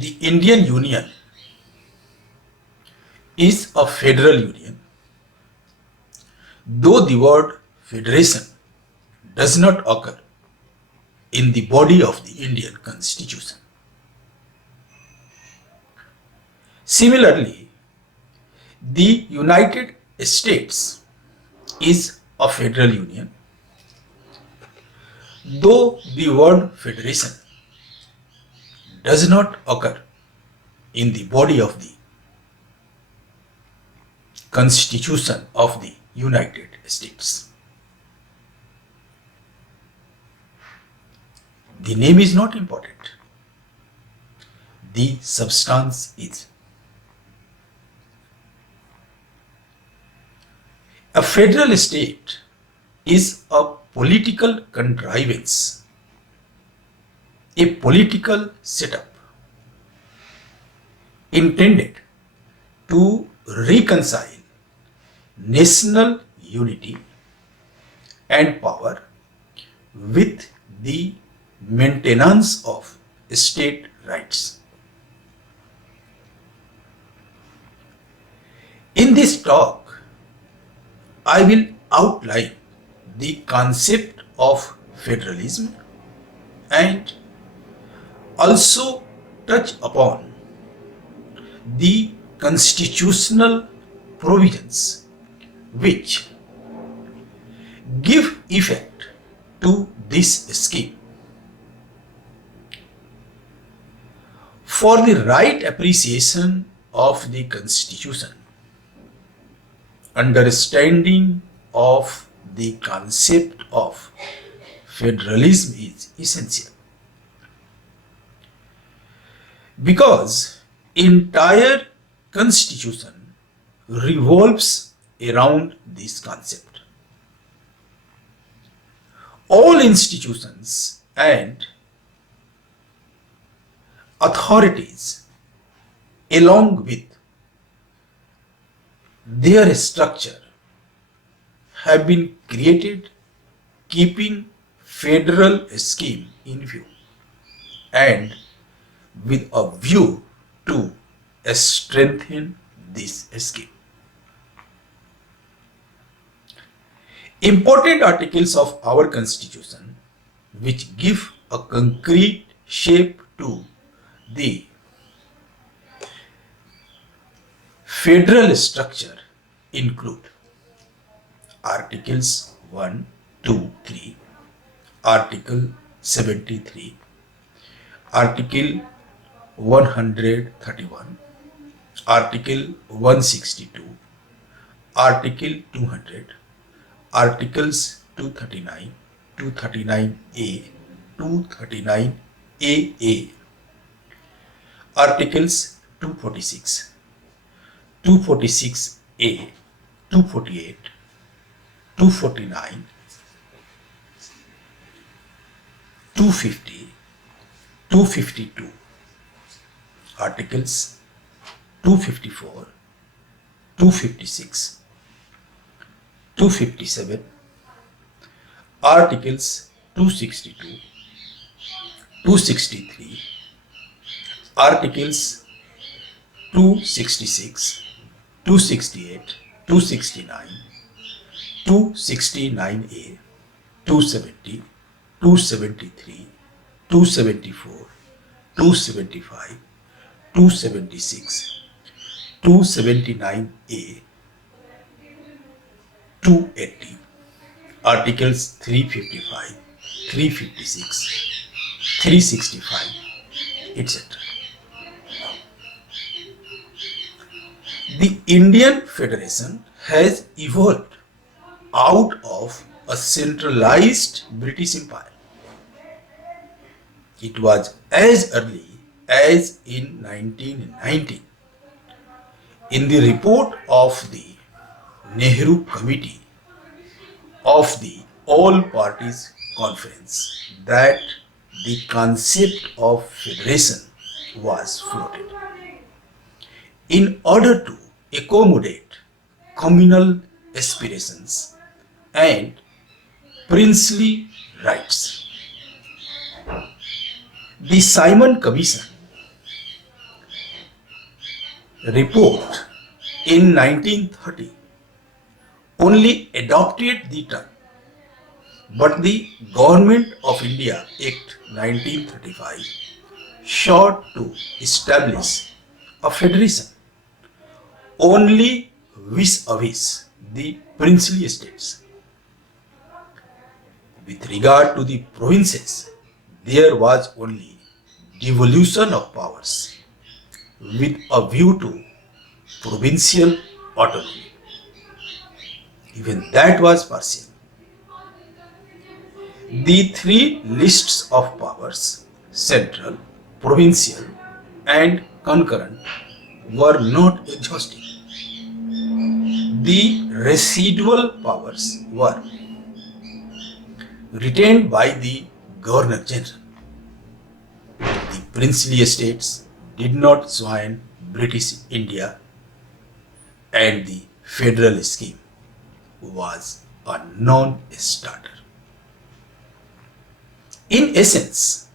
The Indian Union is a federal union, though the word federation does not occur in the body of the Indian Constitution. Similarly, the United States is a federal union, though the word federation does not occur in the body of the Constitution of the United States. The name is not important. The substance is. A federal state is a political contrivance, a political setup intended to reconcile national unity and power with the maintenance of state rights. In this talk, I will outline the concept of federalism and also touch upon the constitutional provisions which give effect to this scheme. For the right appreciation of the Constitution, understanding of the concept of federalism is essential, because entire Constitution revolves around this concept. All institutions and authorities, along with their structure, have been created keeping federal scheme in view and with a view to strengthen this scheme. Important articles of our Constitution which give a concrete shape to the federal structure include Articles 1, 2, 3, Article 73, Article 131, Article 162, Article 200, Articles 239, 239A, 239AA, Articles 246, 246A, 248, 249, 250, 252, Articles 254, 256, 257, Articles 262, 263, Articles 266, 268, 269, 269A, 270, 273, 274, 275, 276, 279A, 280, Articles 355, 356, 365, etc. The Indian Federation has evolved out of a centralized British Empire. It was as early as in 1919 in the report of the Nehru Committee of the All Parties Conference that the concept of federation was floated in order to accommodate communal aspirations and princely rights. The Simon Commission report in 1930 only adopted the term, but the Government of India Act 1935 sought to establish a federation only vis-a-vis the princely estates. With regard to the provinces, there was only devolution of powers with a view to provincial autonomy. Even that was partial. The three lists of powers, central, provincial, and concurrent, were not exhaustive. The residual powers were retained by the Governor General. The princely estates did not join British India, and the federal scheme was a non-starter. In essence,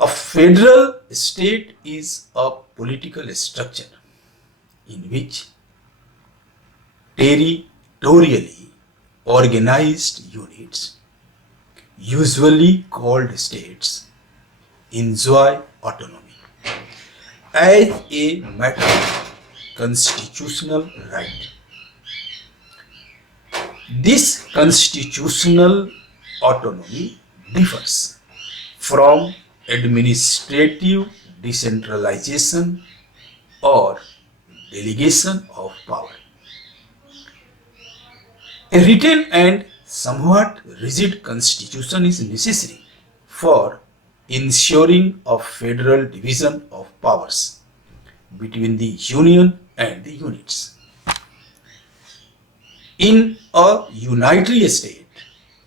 a federal state is a political structure in which territorially organized units, usually called states, enjoy autonomy as a matter of constitutional right. This constitutional autonomy differs from administrative decentralization or delegation of power. A written and somewhat rigid constitution is necessary for ensuring a federal division of powers between the union and the units. In a unitary state,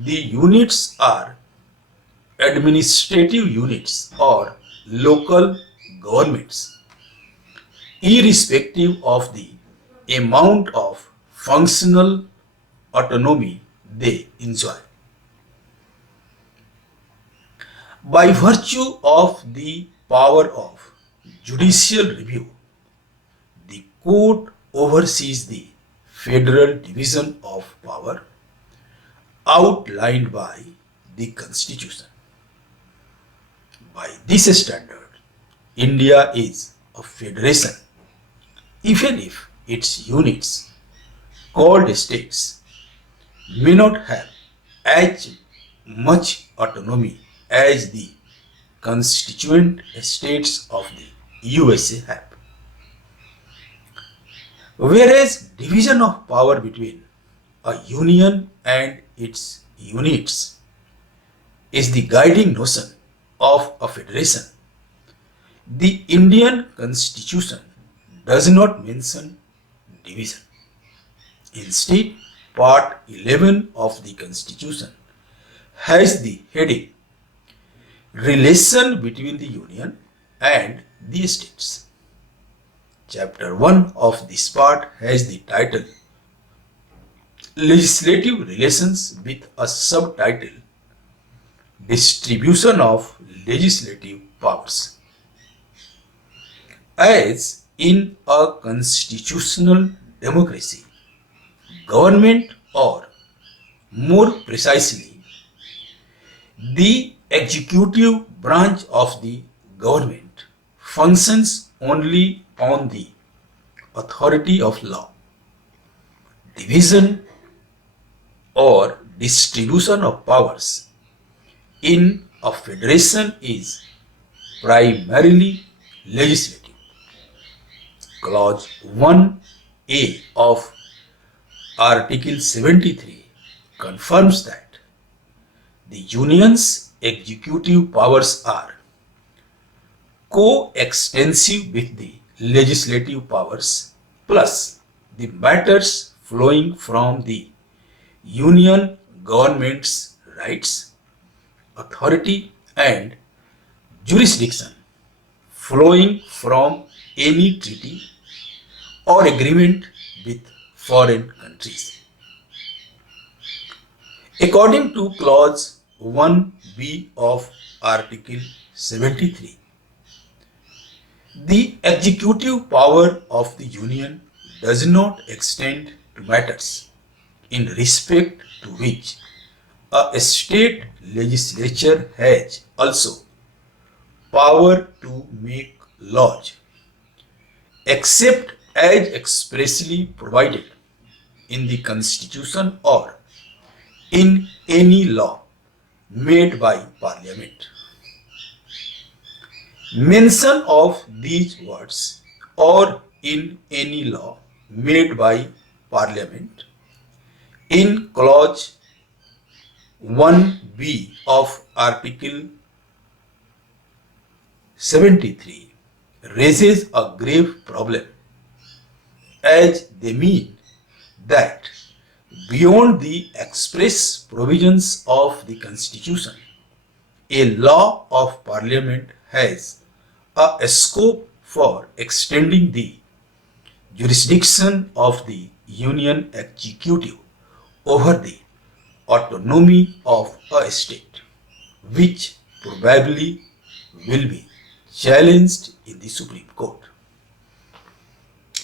the units are administrative units or local governments, irrespective of the amount of functional autonomy they enjoy. By virtue of the power of judicial review, the court oversees the federal division of power outlined by the Constitution. By this standard, India is a federation, even if its units, called states, may not have as much autonomy as the constituent states of the USA have. Whereas division of power between a union and its units is the guiding notion of a federation, the Indian Constitution does not mention division. Instead, Part 11 of the Constitution has the heading Relation between the Union and the States. Chapter 1 of this part has the title Legislative Relations with a subtitle Distribution of Legislative Powers. As in a constitutional democracy, government, or more precisely, the executive branch of the government, functions only on the authority of law. Division or distribution of powers in a federation is primarily legislative. Clause 1A of Article 73 confirms that the Union's executive powers are co-extensive with the legislative powers plus the matters flowing from the Union government's rights, authority, and jurisdiction flowing from any treaty or agreement with foreign countries. According to Clause 1B of Article 73, The executive power of the Union does not extend to matters in respect to which a state legislature has also power to make laws, except as expressly provided in the Constitution or in any law made by Parliament. Mention of these words or in any law made by Parliament in clause 1b of Article 73 raises a grave problem, as they mean that beyond the express provisions of the Constitution, a law of Parliament has a scope for extending the jurisdiction of the Union Executive over the autonomy of a state, which probably will be challenged in the Supreme Court.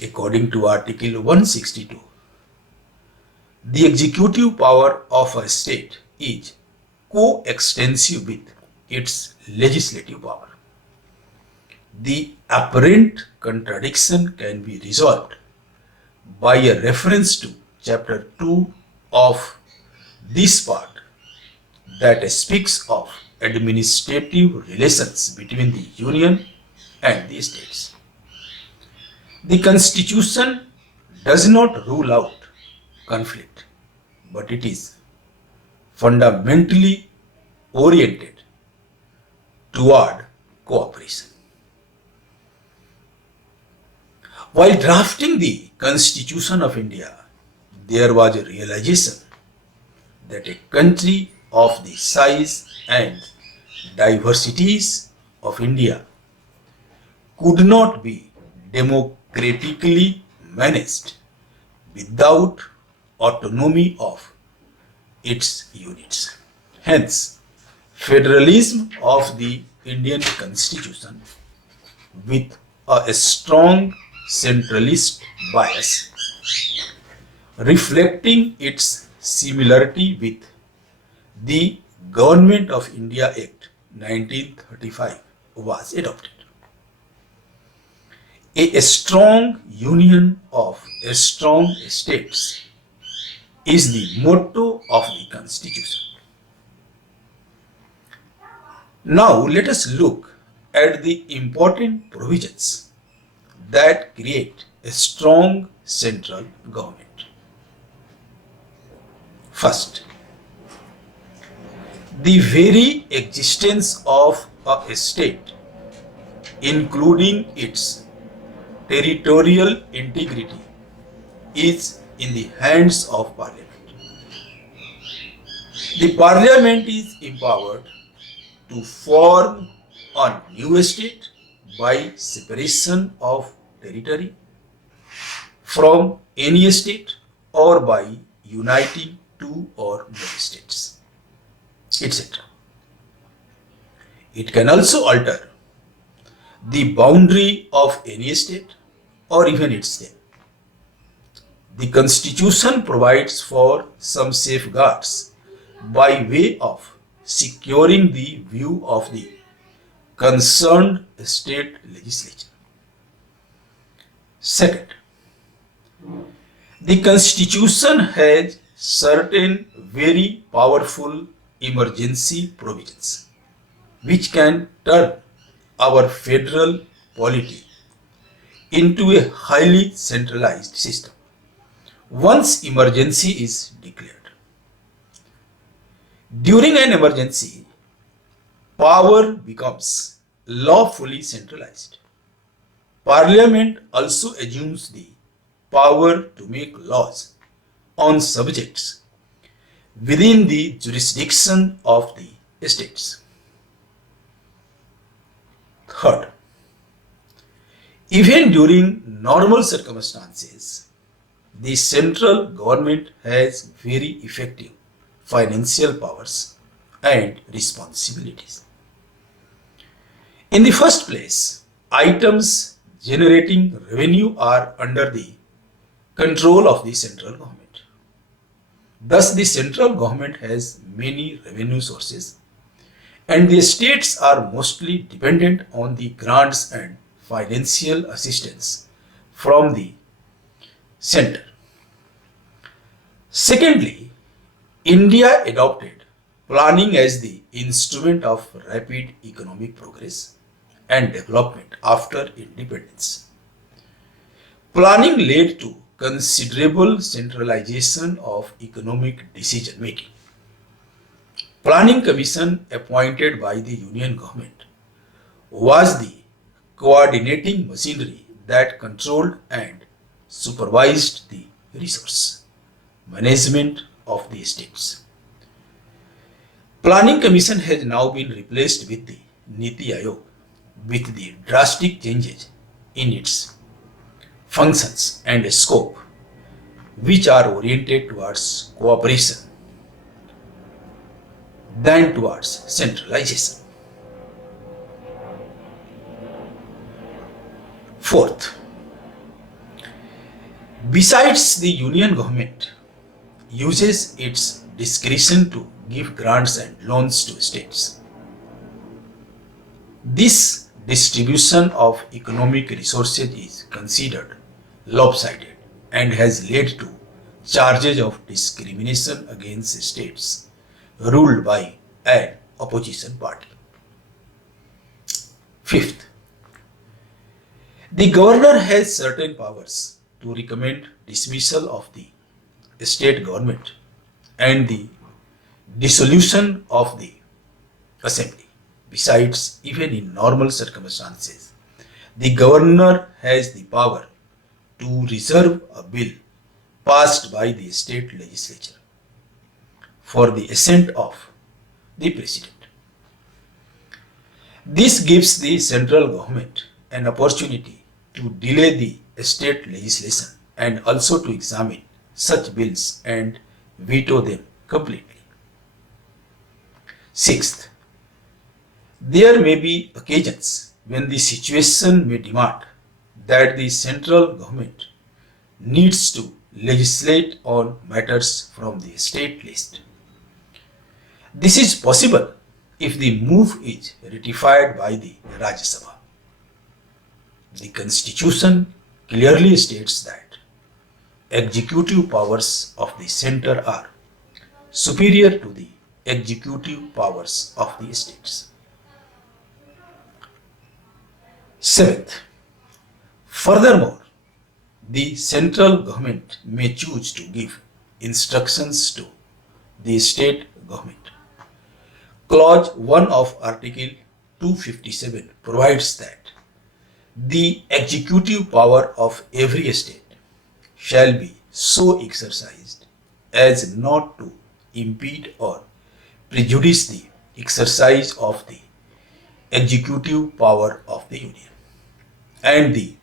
According to Article 162, the executive power of a state is coextensive with its legislative power. The apparent contradiction can be resolved by a reference to Chapter 2 of this part that speaks of administrative relations between the Union and the states. The Constitution does not rule out conflict, but it is fundamentally oriented toward cooperation. While drafting the Constitution of India, there was a realization that a country of the size and diversities of India could not be democratically managed without autonomy of its units. Hence, federalism of the Indian Constitution with a strong centralist bias, reflecting its similarity with the Government of India Act 1935 was adopted. A strong union of strong states is the motto of the Constitution. Now let us look at the important provisions that create a strong central government. First, the very existence of a state, including its territorial integrity, is in the hands of Parliament. The Parliament is empowered to form a new state by separation of territory from any state or by uniting two or more states, etc. It can also alter the boundary of any state or even its name. The Constitution provides for some safeguards by way of securing the view of the concerned state legislature. Second, the Constitution has certain very powerful emergency provisions which can turn our federal polity into a highly centralized system once emergency is declared. During an emergency, power becomes lawfully centralized. Parliament also assumes the power to make laws on subjects within the jurisdiction of the states. Third, even during normal circumstances, the central government has very effective financial powers and responsibilities. In the first place, items generating revenue are under the control of the central government. Thus, the central government has many revenue sources and the states are mostly dependent on the grants and financial assistance from the center. Secondly, India adopted planning as the instrument of rapid economic progress and development after independence. Planning led to considerable centralization of economic decision making. Planning Commission appointed by the Union government was the coordinating machinery that controlled and supervised the resource management of the states. Planning Commission has now been replaced with the Niti Aayog with the drastic changes in its functions and scope which are oriented towards cooperation than towards centralization. Fourth, besides the Union government uses its discretion to give grants and loans to states, this distribution of economic resources is considered lopsided and has led to charges of discrimination against states ruled by an opposition party. Fifth, the governor has certain powers to recommend dismissal of the state government and the dissolution of the assembly. Besides, even in normal circumstances, the governor has the power to reserve a bill passed by the state legislature for the assent of the president. This gives the central government an opportunity to delay the state legislation and also to examine such bills and veto them completely. Sixth, there may be occasions when the situation may demand that the central government needs to legislate on matters from the state list. This is possible if the move is ratified by the Rajya Sabha. The Constitution clearly states that executive powers of the center are superior to the executive powers of the states. Seventh, furthermore, the central government may choose to give instructions to the state government. Clause 1 of Article 257 provides that the executive power of every state shall be so exercised as not to impede or prejudice the exercise of the executive power of the Union, and the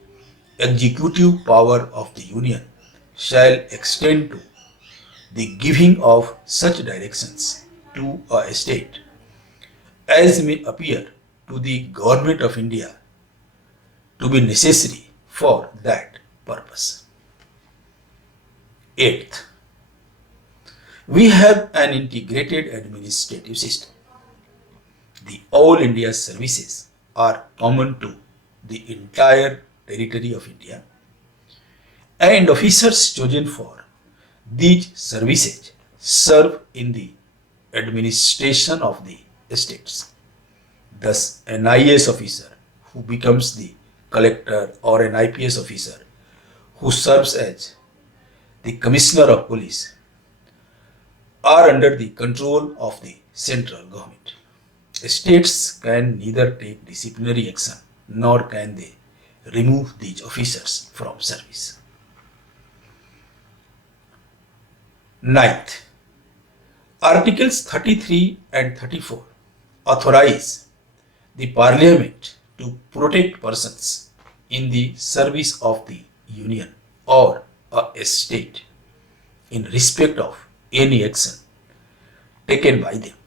executive power of the Union shall extend to the giving of such directions to a state as may appear to the Government of India to be necessary for that purpose. Eighth, we have an integrated administrative system. The All India services are common to the entire territory of India, and officers chosen for these services serve in the administration of the states. Thus, an IAS officer who becomes the collector or an IPS officer who serves as the commissioner of police are under the control of the central government. States can neither take disciplinary action nor can they remove these officers from service. Ninth, Articles 33 and 34 authorize the Parliament to protect persons in the service of the Union or a state in respect of any action taken by them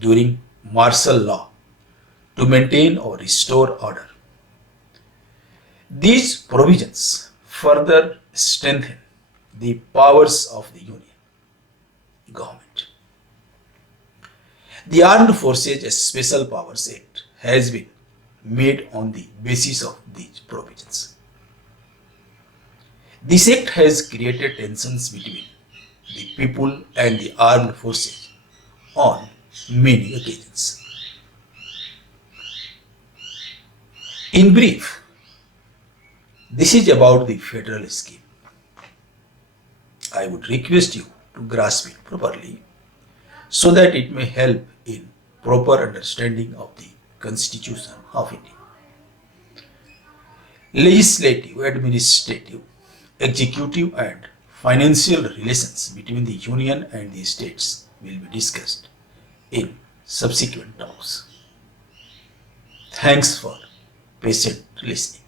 during martial law to maintain or restore order. These provisions further strengthen the powers of the Union government. The Armed Forces Special Powers Act has been made on the basis of these provisions. This act has created tensions between the people and the armed forces on many occasions. In brief, this is about the federal scheme. I would request you to grasp it properly so that it may help in proper understanding of the Constitution of India. Legislative, administrative, executive and financial relations between the Union and the states will be discussed in subsequent talks. Thanks for patient listening.